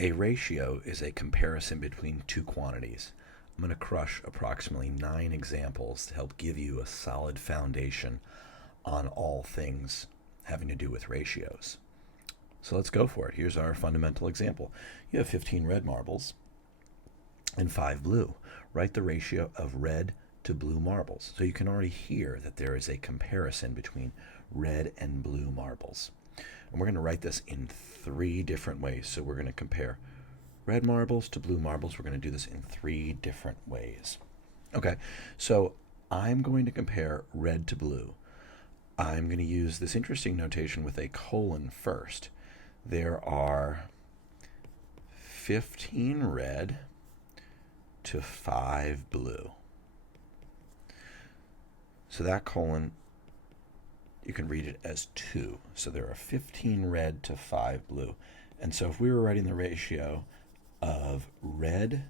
A ratio is a comparison between two quantities. I'm going to crush approximately 9 examples to help give you a solid foundation on all things having to do with ratios. So let's go for it. Here's our fundamental example. You have 15 red marbles and 5 blue. Write the ratio of red to blue marbles. So you can already hear that there is a comparison between red and blue marbles. And we're going to write this in 3 different ways. So we're going to compare red marbles to blue marbles. We're going to do this in 3 different ways. Okay, so I'm going to compare red to blue. I'm going to use this interesting notation with a colon first. There are 15 red to 5 blue. So that colon, you can read it as 2. So there are 15 red to 5 blue. And so if we were writing the ratio of red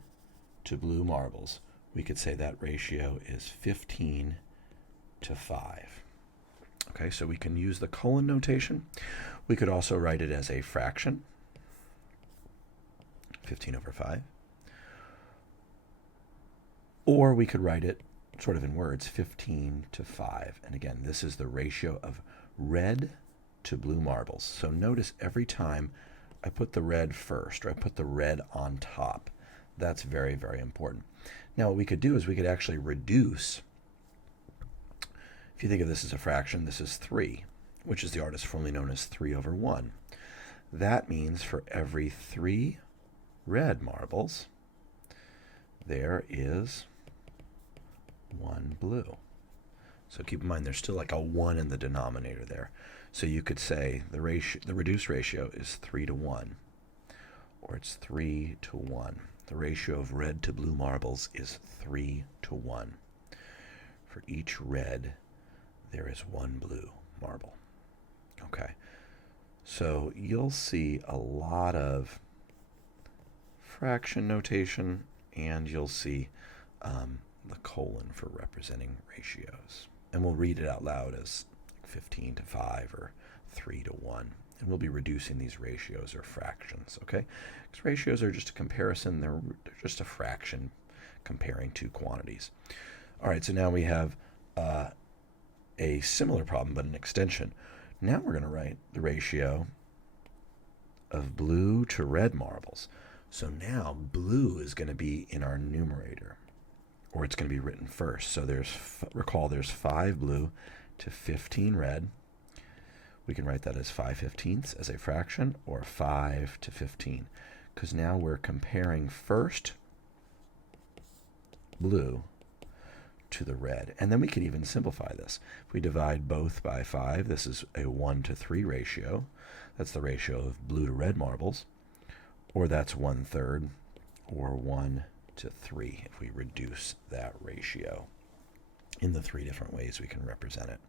to blue marbles, we could say that ratio is 15 to 5. Okay, so we can use the colon notation. We could also write it as a fraction, 15 over 5. Or we could write it sort of in words, 15 to 5. And again, this is the ratio of red to blue marbles. So notice every time I put the red first, or I put the red on top. That's very, very important. Now what we could do is we could actually reduce. If you think of this as a fraction, this is 3, which is the artist formerly known as 3 over 1. That means for every 3 red marbles, there is 1 blue. So keep in mind there's still like a 1 in the denominator there. So you could say the reduced ratio is 3 to 1, or it's 3 to 1. The ratio of red to blue marbles is 3 to 1. For each red, there is 1 blue marble. Okay, so you'll see a lot of fraction notation, and you'll see the colon for representing ratios. And we'll read it out loud as 15 to 5 or 3 to 1. And we'll be reducing these ratios or fractions, okay? Because ratios are just a comparison. They're just a fraction comparing two quantities. All right, so now we have a similar problem, but an extension. Now we're going to write the ratio of blue to red marbles. So now blue is going to be in our numerator, or it's going to be written first. So recall there's 5 blue to 15 red. We can write that as 5/15 as a fraction, or 5 to 15, because now we're comparing first blue to the red. And then we can even simplify this. If we divide both by 5, this is a 1 to 3 ratio. That's the ratio of blue to red marbles, or that's 1/3, or 1 to 3 if we reduce that ratio in the 3 different ways we can represent it.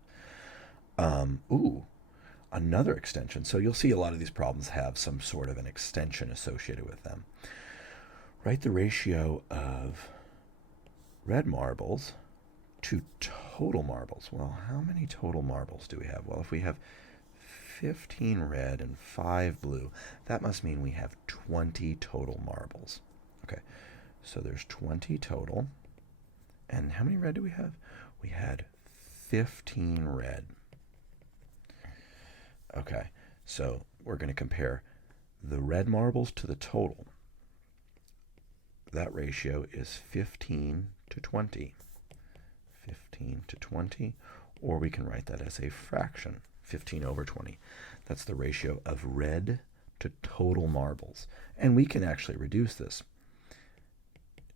Another extension. So you'll see a lot of these problems have some sort of an extension associated with them. Write the ratio of red marbles to total marbles. Well, how many total marbles do we have? Well, if we have 15 red and 5 blue, that must mean we have 20 total marbles. Okay, so there's 20 total. And how many red do we have? We had 15 red. Okay, so we're going to compare the red marbles to the total. That ratio is 15 to 20. 15 to 20, or we can write that as a fraction, 15 over 20. That's the ratio of red to total marbles. And we can actually reduce this.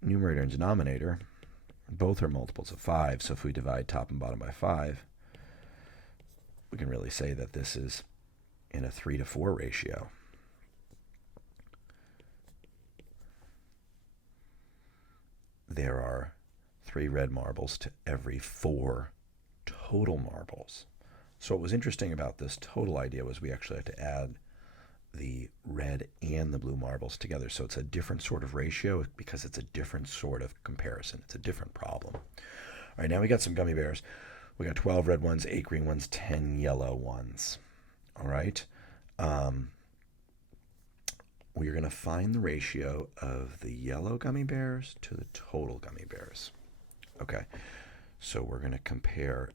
Numerator and denominator, both are multiples of 5, so if we divide top and bottom by 5, we can really say that this is in a 3 to 4 ratio. There are 3 red marbles to every 4 total marbles. So what was interesting about this total idea was we actually had to add the red and the blue marbles together. So it's a different sort of ratio because it's a different sort of comparison. It's a different problem. All right, now we got some gummy bears. We got 12 red ones, 8 green ones, 10 yellow ones. All right. we're going to find the ratio of the yellow gummy bears to the total gummy bears. Okay, so we're going to compare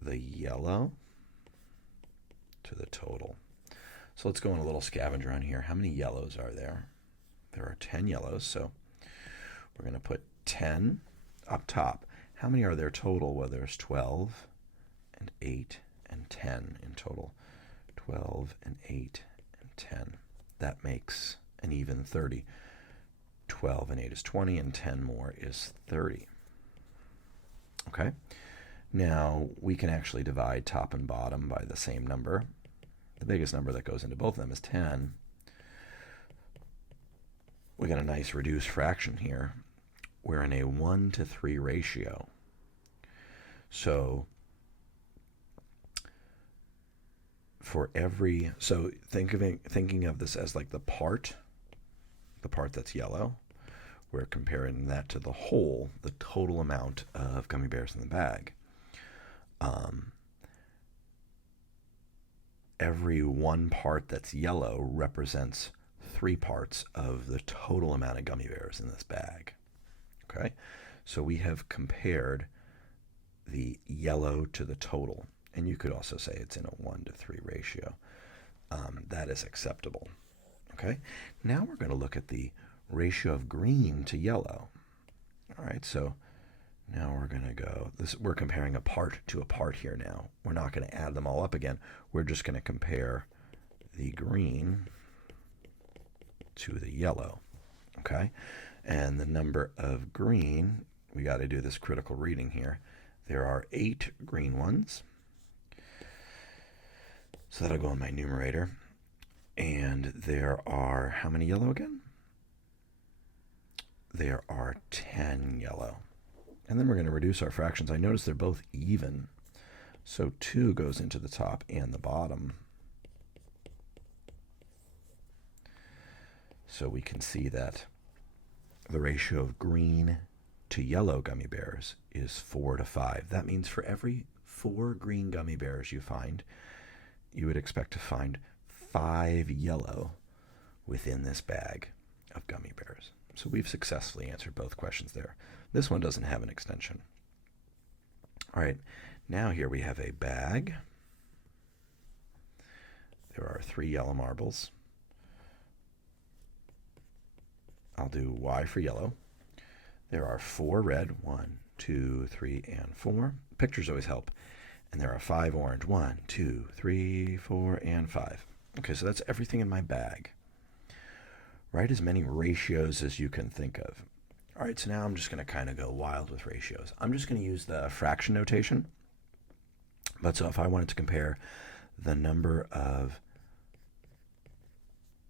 the yellow to the total. So let's go on a little scavenger on here. How many yellows are there? There are 10 yellows, so we're going to put 10 up top. How many are there total? Well, there's 12 and 8 and 10 in total. 12 and 8 and 10. That makes an even 30. 12 and 8 is 20, and 10 more is 30. Okay? Now, we can actually divide top and bottom by the same number. The biggest number that goes into both of them is 10. We got a nice reduced fraction here. We're in a 1 to 3 ratio. So for every, so thinking of this as like the part that's yellow, we're comparing that to the whole, the total amount of gummy bears in the bag. Every one part that's yellow represents 3 parts of the total amount of gummy bears in this bag. Okay, so we have compared the yellow to the total, and you could also say it's in a 1 to 3 ratio. That is acceptable. Okay, now we're going to look at the ratio of green to yellow. All right, so now we're going to go, we're comparing a part to a part here now. We're not going to add them all up again. We're just going to compare the green to the yellow. Okay, and the number of green, we got to do this critical reading here. There are 8 green ones. So that'll go in my numerator. And there are, how many yellow again? There are 10 yellow. And then we're going to reduce our fractions. I notice they're both even. So 2 goes into the top and the bottom. So we can see that the ratio of green to yellow gummy bears is 4 to 5. That means for every 4 green gummy bears you find, you would expect to find 5 yellow within this bag of gummy bears. So we've successfully answered both questions there. This one doesn't have an extension. All right, now here we have a bag. There are 3 yellow marbles. I'll do Y for yellow. There are 4 red, 1, 2, 3, and 4. Pictures always help. And there are 5 orange, 1, 2, 3, 4, and 5. Okay, so that's everything in my bag. Write as many ratios as you can think of. All right, so now I'm just going to kind of go wild with ratios. I'm just going to use the fraction notation. But so if I wanted to compare the number of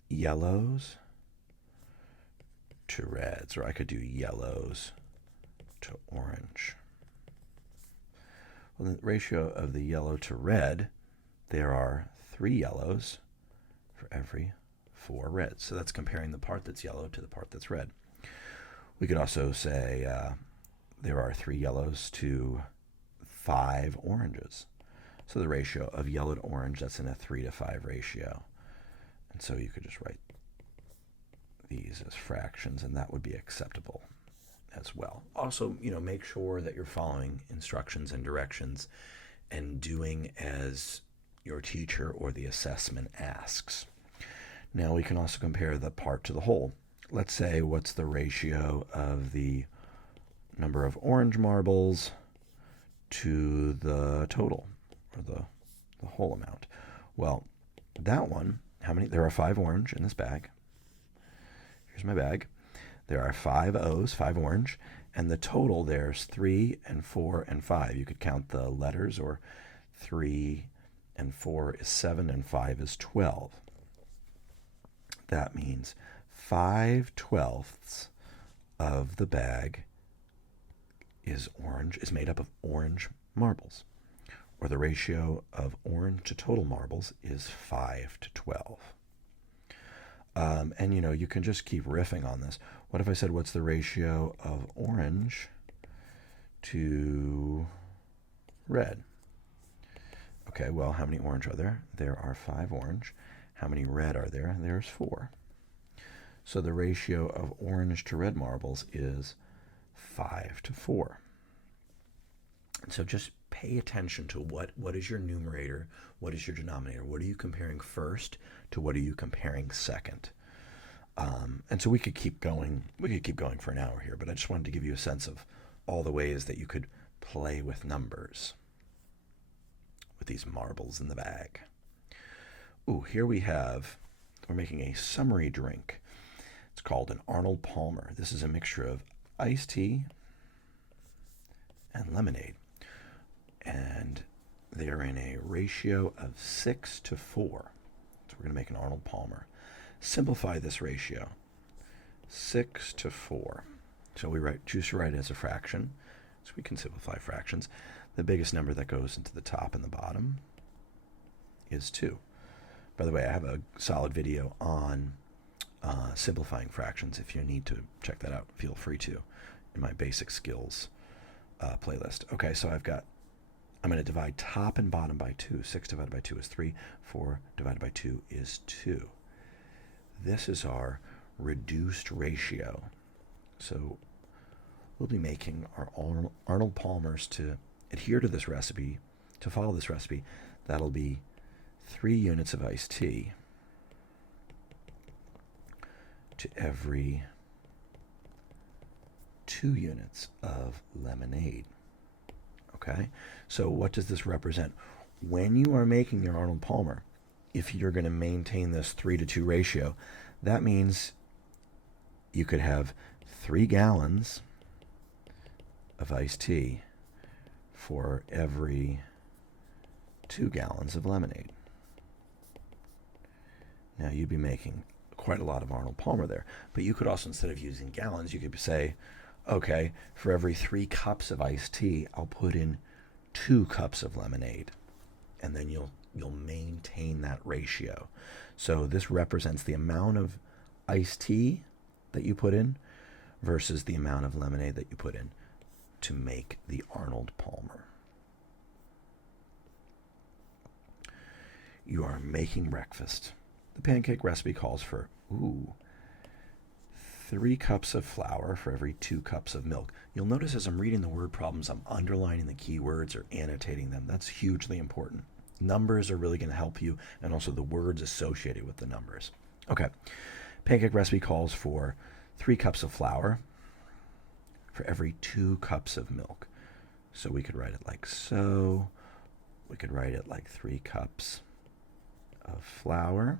yellows to reds, or I could do yellows to orange. Well, the ratio of the yellow to red, there are 3 yellows for every 4 reds. So that's comparing the part that's yellow to the part that's red. We could also say there are 3 yellows to 5 oranges. So the ratio of yellow to orange, that's in a 3 to 5 ratio. And so you could just write these as fractions, and that would be acceptable as well. Also, make sure that you're following instructions and directions and doing as your teacher or the assessment asks. Now we can also compare the part to the whole. Let's say, what's the ratio of the number of orange marbles to the total, or the whole amount? Well, that one, there are 5 orange in this bag. Here's my bag. There are 5 O's, 5 orange, and the total there's 3 and 4 and 5. You could count the letters, or 3 and 4 is 7 and 5 is 12. That means 5/12 of the bag is made up of orange marbles, or the ratio of orange to total marbles is 5 to 12. And you can just keep riffing on this. What if I said, what's the ratio of orange to red? Okay, well, how many orange are there? There are 5 orange. How many red are there? There's 4. So the ratio of orange to red marbles is 5 to 4. So just pay attention to what is your numerator, what is your denominator, what are you comparing first to what are you comparing second. And so we could keep going. We could keep going for an hour here, but I just wanted to give you a sense of all the ways that you could play with numbers with these marbles in the bag. Ooh, here we're making a summery drink. It's called an Arnold Palmer. This is a mixture of iced tea and lemonade. And they are in a ratio of 6 to 4. So we're going to make an Arnold Palmer. Simplify this ratio. 6 to 4. So we choose to write it as a fraction. So we can simplify fractions. The biggest number that goes into the top and the bottom is 2. By the way, I have a solid video on simplifying fractions. If you need to check that out, feel free to, in my basic skills playlist. Okay, so I'm going to divide top and bottom by 2. 6 divided by 2 is 3. 4 divided by 2 is 2. This is our reduced ratio. So we'll be making our Arnold Palmers to adhere to this recipe, to follow this recipe. That'll be 3 units of iced tea to every 2 units of lemonade. Okay? So what does this represent? When you are making your Arnold Palmer, if you're going to maintain this 3 to 2 ratio, that means you could have 3 gallons of iced tea for every 2 gallons of lemonade. Now you'd be making quite a lot of Arnold Palmer there, but you could also, instead of using gallons, you could say, okay, for every 3 cups of iced tea, I'll put in 2 cups of lemonade, and then you'll maintain that ratio. So this represents the amount of iced tea that you put in versus the amount of lemonade that you put in to make the Arnold Palmer. You are making breakfast. The pancake recipe calls for 3 cups of flour for every 2 cups of milk. You'll notice as I'm reading the word problems, I'm underlining the keywords or annotating them. That's hugely important. Numbers are really going to help you, and also the words associated with the numbers. Okay, pancake recipe calls for 3 cups of flour for every 2 cups of milk. So we could write it like so. We could write it like 3 cups of flour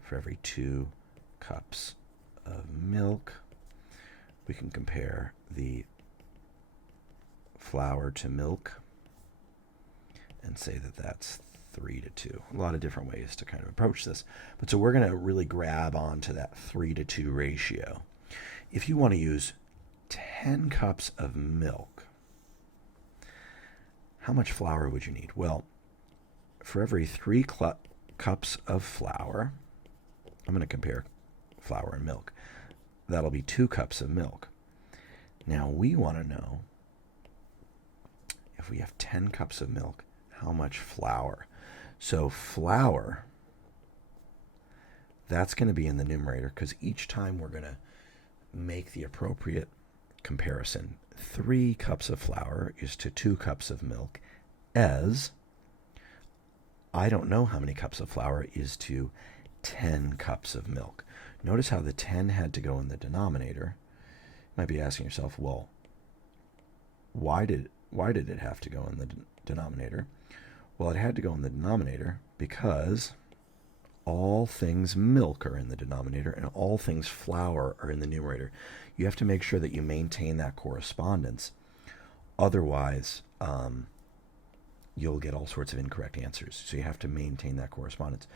for every 2 cups of milk. We can compare the flour to milk and say that that's 3 to 2. A lot of different ways to kind of approach this. But so we're going to really grab onto that 3 to 2 ratio. If you want to use 10 cups of milk, how much flour would you need? Well, for every 3 cups of flour, I'm going to compare flour and milk. That'll be 2 cups of milk. Now we want to know, if we have 10 cups of milk, how much flour? So flour, that's going to be in the numerator, because each time we're going to make the appropriate comparison. 3 cups of flour is to 2 cups of milk, as I don't know how many cups of flour is to 10 cups of milk. Notice how the 10 had to go in the denominator. You might be asking yourself, well, why did it have to go in the denominator? Well, it had to go in the denominator because all things milk are in the denominator and all things flour are in the numerator. You have to make sure that you maintain that correspondence. Otherwise, you'll get all sorts of incorrect answers. So you have to maintain that correspondence.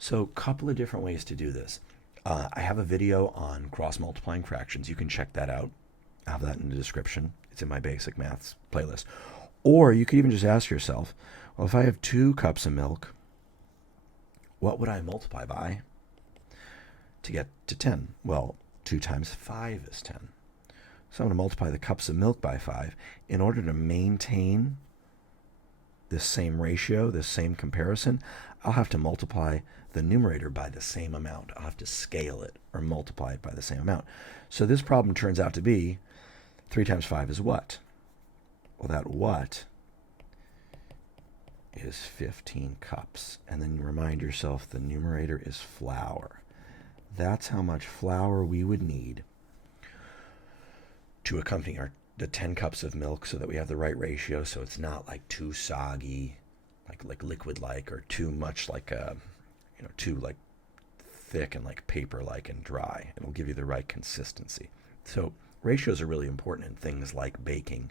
So a couple of different ways to do this. I have a video on cross-multiplying fractions. You can check that out. I have that in the description. It's in my basic maths playlist. Or you could even just ask yourself, well, if I have 2 cups of milk, what would I multiply by to get to 10? Well, 2 times 5 is 10. So I'm going to multiply the cups of milk by 5 in order to maintain this same ratio, this same comparison, I'll have to multiply the numerator by the same amount. I'll have to scale it or multiply it by the same amount. So this problem turns out to be 3 times 5 is what? Well, that what is 15 cups. And then you remind yourself the numerator is flour. That's how much flour we would need to accompany the 10 cups of milk so that we have the right ratio, so it's not like too soggy, like liquid-like, or too much like too like thick and like paper-like and dry. It'll give you the right consistency. So ratios are really important in things like baking.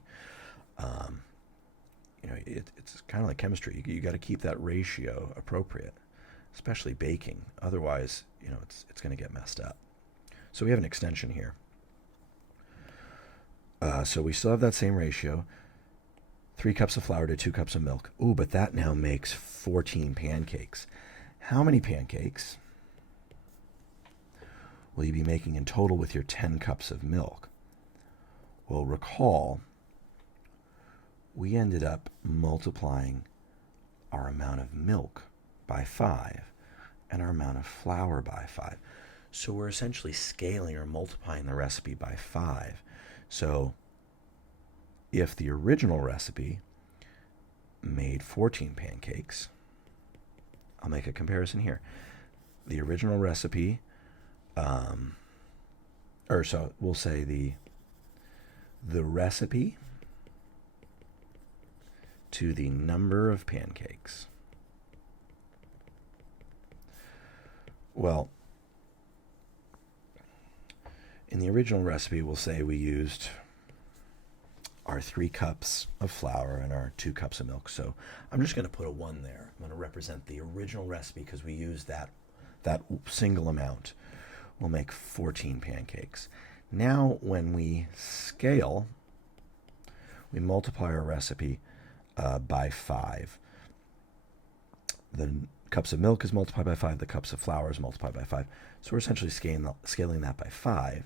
It's kind of like chemistry. You got to keep that ratio appropriate, especially baking. Otherwise, it's going to get messed up. So we have an extension here. So we still have that same ratio, 3 cups of flour to 2 cups of milk. Ooh, but that now makes 14 pancakes. How many pancakes will you be making in total with your 10 cups of milk? Well, recall, we ended up multiplying our amount of milk by 5 and our amount of flour by 5. So we're essentially scaling or multiplying the recipe by 5. So if the original recipe made 14 pancakes, I'll make a comparison here. The original recipe, so we'll say the recipe to the number of pancakes. Well, in the original recipe, we'll say we used our 3 cups of flour and our 2 cups of milk. So I'm just going to put a 1 there. I'm going to represent the original recipe because we used that single amount. We'll make 14 pancakes. Now, when we scale, we multiply our recipe by 5. The cups of milk is multiplied by 5. The cups of flour is multiplied by 5. So we're essentially scaling that by 5.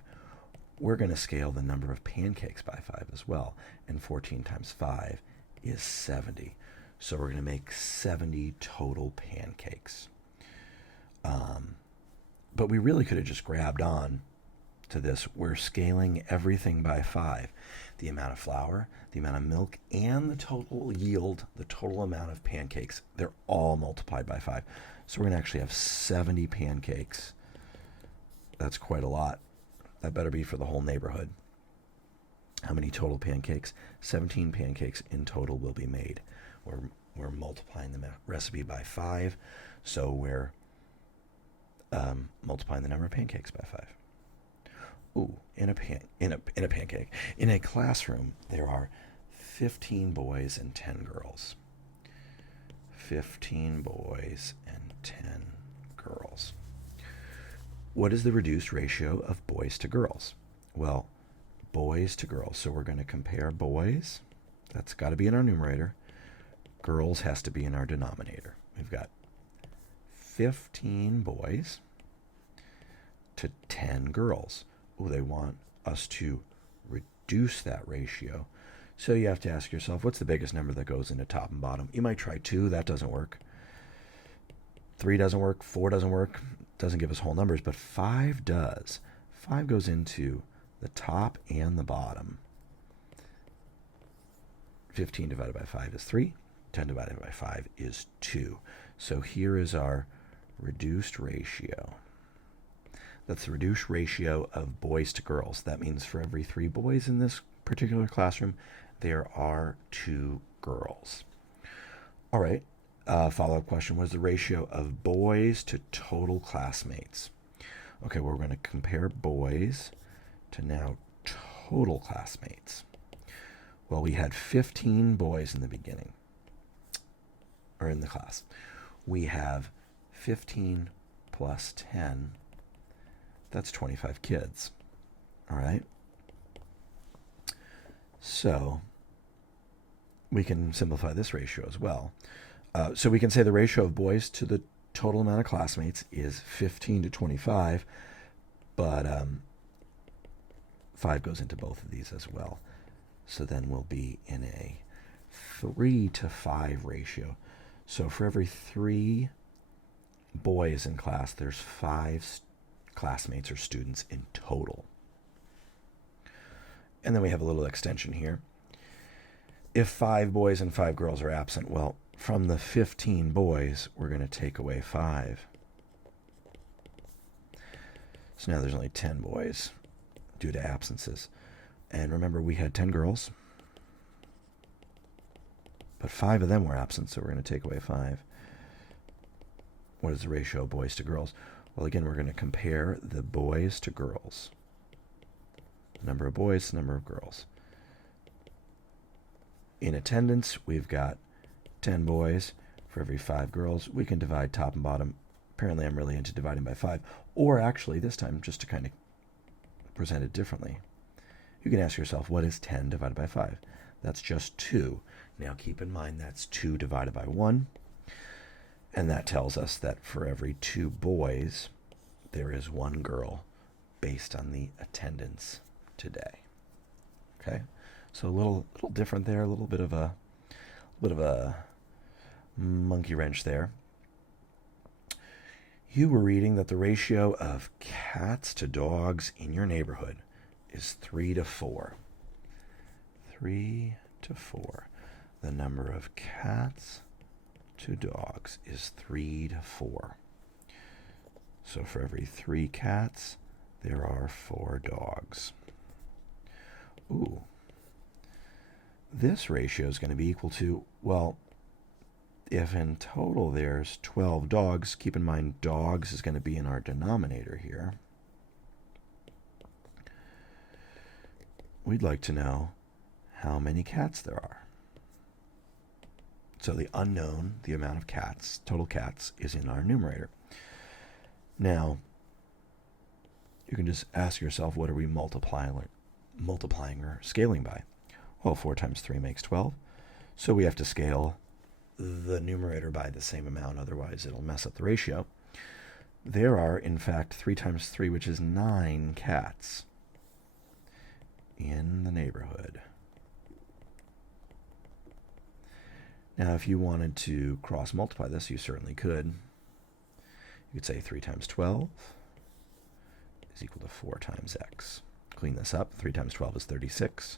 We're going to scale the number of pancakes by 5 as well. And 14 times 5 is 70. So we're going to make 70 total pancakes. But we really could have just grabbed on to this. We're scaling everything by 5. The amount of flour, the amount of milk, and the total yield, the total amount of pancakes, they're all multiplied by 5. So we're going to actually have 70 pancakes. That's quite a lot. That better be for the whole neighborhood. How many total pancakes? 17 pancakes in total will be made. We're multiplying the recipe by 5, so we're multiplying the number of pancakes by 5. Ooh, in a classroom, there are 15 boys and 10 girls. 15 boys and 10 girls. What is the reduced ratio of boys to girls? Well, boys to girls. So we're going to compare boys. That's got to be in our numerator. Girls has to be in our denominator. We've got 15 boys to 10 girls. Oh, they want us to reduce that ratio. So you have to ask yourself, what's the biggest number that goes into top and bottom? You might try 2. That doesn't work. 3 doesn't work. 4 doesn't work. Doesn't give us whole numbers, but 5 does. 5 goes into the top and the bottom. 15 divided by 5 is 3. 10 divided by 5 is 2. So here is our reduced ratio. That's the reduced ratio of boys to girls. That means for every 3 boys in this particular classroom, there are 2 girls. All right. Follow-up question, what is the ratio of boys to total classmates? Okay, we're going to compare boys to now total classmates. Well, we had 15 boys in the beginning, or in the class. We have 15 plus 10, that's 25 kids. All right? So we can simplify this ratio as well. So we can say the ratio of boys to the total amount of classmates is 15 to 25, but 5 goes into both of these as well. So then we'll be in a 3 to 5 ratio. So for every 3 boys in class, there's 5 classmates or students in total. And then we have a little extension here. If 5 boys and 5 girls are absent, well, from the 15 boys, we're going to take away 5. So now there's only 10 boys due to absences. And remember, we had 10 girls, but 5 of them were absent, so we're going to take away 5. What is the ratio of boys to girls? Well, again, we're going to compare the boys to girls. Number of boys, number of girls. In attendance, we've got 10 boys for every 5 girls. We can divide top and bottom. Apparently, I'm really into dividing by 5. Or actually, this time, just to kind of present it differently, you can ask yourself, what is 10 divided by 5? That's just 2. Now, keep in mind that's 2 divided by 1. And that tells us that for every 2 boys, there is 1 girl based on the attendance today. Okay? So a little different there, a little bit of a monkey wrench there. You were reading that the ratio of cats to dogs in your neighborhood is 3 to 4. 3 to 4. The number of cats to dogs is 3 to 4. So for every 3 cats, there are 4 dogs. Ooh. This ratio is going to be equal to, well, if in total there's 12 dogs, keep in mind dogs is going to be in our denominator here. We'd like to know how many cats there are. So the unknown, the amount of cats, total cats, is in our numerator. Now, you can just ask yourself, what are we multiplying or scaling by? Well, 4 times 3 makes 12. So we have to scale the numerator by the same amount, otherwise it'll mess up the ratio. There are, in fact, 3 times 3, which is 9 cats in the neighborhood. Now, if you wanted to cross-multiply this, you certainly could. You could say 3 times 12 is equal to 4 times x. Clean this up. 3 times 12 is 36.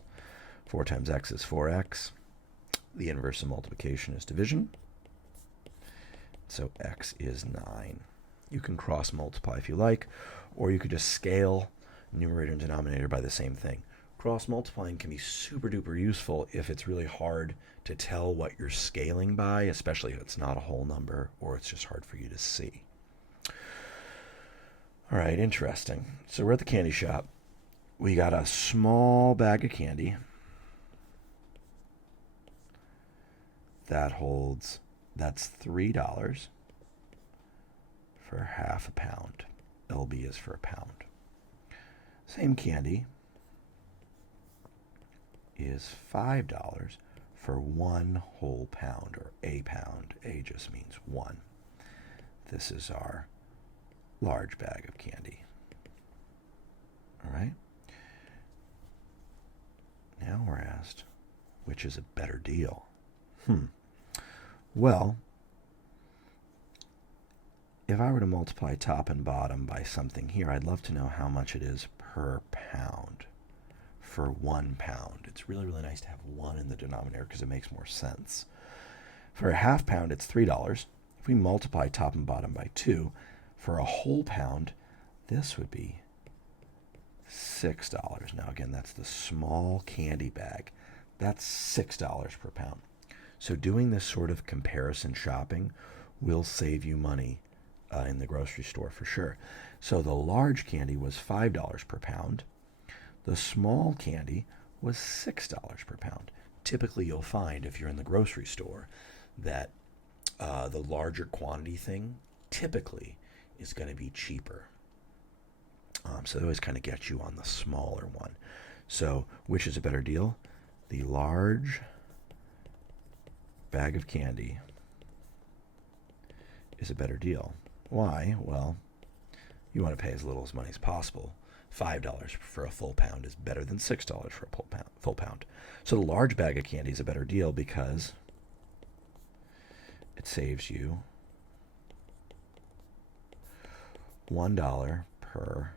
4 times x is 4x. The inverse of multiplication is division. So x is 9. You can cross-multiply if you like, or you could just scale numerator and denominator by the same thing. Cross-multiplying can be super-duper useful if it's really hard to tell what you're scaling by, especially if it's not a whole number or it's just hard for you to see. All right, interesting. So we're at the candy shop. We got a small bag of candy that's $3 for half a pound. LB is for a pound. Same candy is $5 for 1 whole pound, or a pound. A just means 1. This is our large bag of candy. All right? Now we're asked, which is a better deal? Well, if I were to multiply top and bottom by something here, I'd love to know how much it is per pound for 1 pound. It's really, really nice to have 1 in the denominator because it makes more sense. For a half pound, it's $3. If we multiply top and bottom by 2, for a whole pound, this would be $6. Now, again, that's the small candy bag. That's $6 per pound. So doing this sort of comparison shopping will save you money in the grocery store for sure. So the large candy was $5 per pound. The small candy was $6 per pound. Typically, you'll find if you're in the grocery store that the larger quantity thing typically is going to be cheaper. So they always kind of get you on the smaller one. So which is a better deal? The large bag of candy is a better deal. Why? Well, You want to pay as little as money as possible. $5 for a full pound is better than $6 for a full pound. So the large bag of candy is a better deal because it saves you $1 per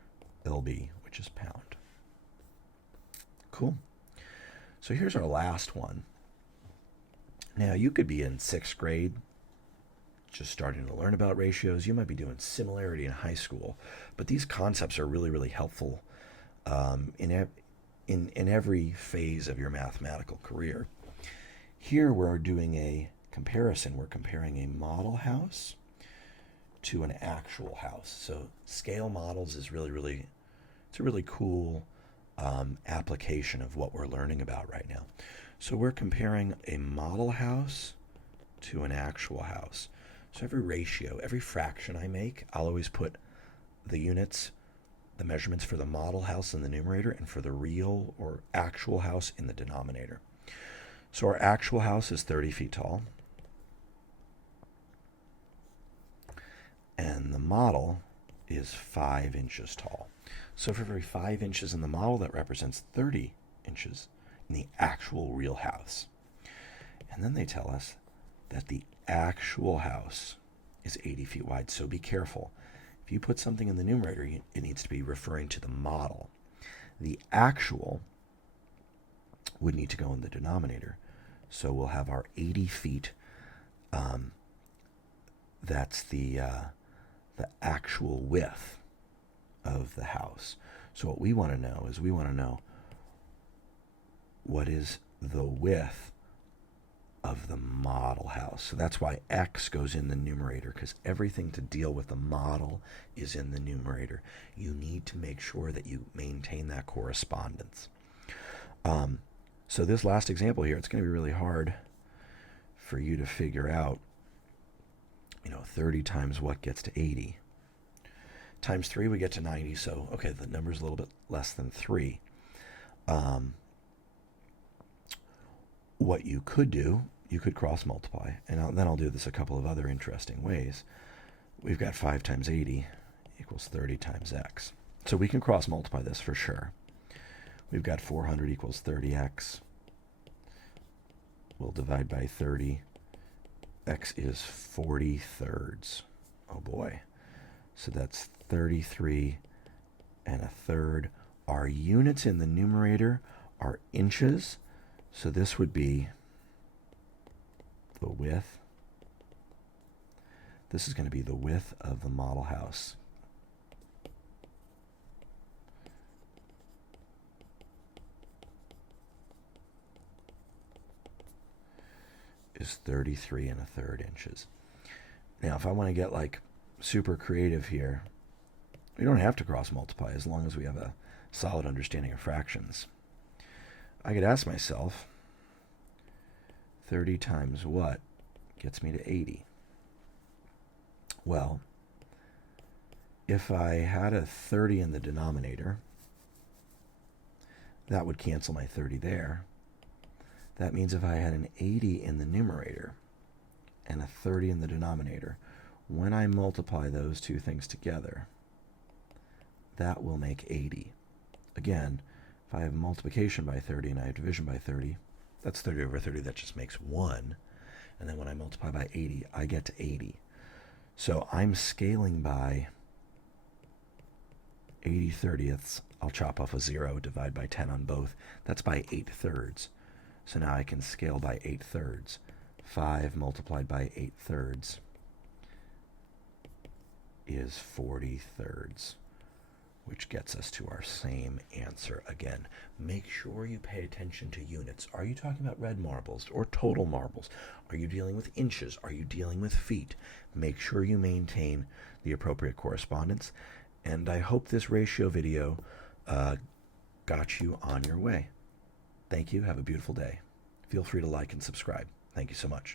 lb, which is pound. Cool. So here's our last one. Now, you could be in 6th grade, just starting to learn about ratios. You might be doing similarity in high school, but these concepts are really, really helpful in every phase of your mathematical career. Here we're doing a comparison. We're comparing a model house to an actual house. So scale models is it's a really cool application of what we're learning about right now. So we're comparing a model house to an actual house. So every ratio, every fraction I make, I'll always put the units, the measurements for the model house in the numerator and for the real or actual house in the denominator. So our actual house is 30 feet tall. And the model is 5 inches tall. So for every 5 inches in the model, that represents 30 inches in the actual real house. And then they tell us that the actual house is 80 feet wide. So be careful. If you put something in the numerator, it needs to be referring to the model. The actual would need to go in the denominator. So we'll have our 80 feet. That's the actual width of the house. So what we want to know is what is the width of the model house. So that's why x goes in the numerator, because everything to deal with the model is in the numerator. You need to make sure that you maintain that correspondence. So this last example here, it's going to be really hard for you to figure out, 30 times what gets to 80. Times 3, we get to 90. So, okay, the number's a little bit less than 3. What you could do, you could cross multiply. And then I'll do this a couple of other interesting ways. We've got 5 times 80 equals 30 times x. So we can cross multiply this for sure. We've got 400 equals 30x. We'll divide by 30. X is 40 thirds. Oh boy. So that's 33 and a third. Our units in the numerator are inches. So this would be the width. This is going to be the width of the model house. Is 33 and a third inches. Now, if I want to get super creative here, we don't have to cross multiply as long as we have a solid understanding of fractions. I could ask myself, 30 times what gets me to 80? Well, if I had a 30 in the denominator, that would cancel my 30 there. That means if I had an 80 in the numerator and a 30 in the denominator, when I multiply those two things together, that will make 80. Again, if I have multiplication by 30 and I have division by 30, that's 30 over 30. That just makes 1. And then when I multiply by 80, I get to 80. So I'm scaling by 80 thirtieths. I'll chop off a 0, divide by 10 on both. That's by 8 thirds. So now I can scale by 8 thirds. 5 multiplied by 8 thirds is 40 thirds, which gets us to our same answer again. Make sure you pay attention to units. Are you talking about red marbles or total marbles? Are you dealing with inches? Are you dealing with feet? Make sure you maintain the appropriate correspondence. And I hope this ratio video got you on your way. Thank you. Have a beautiful day. Feel free to like and subscribe. Thank you so much.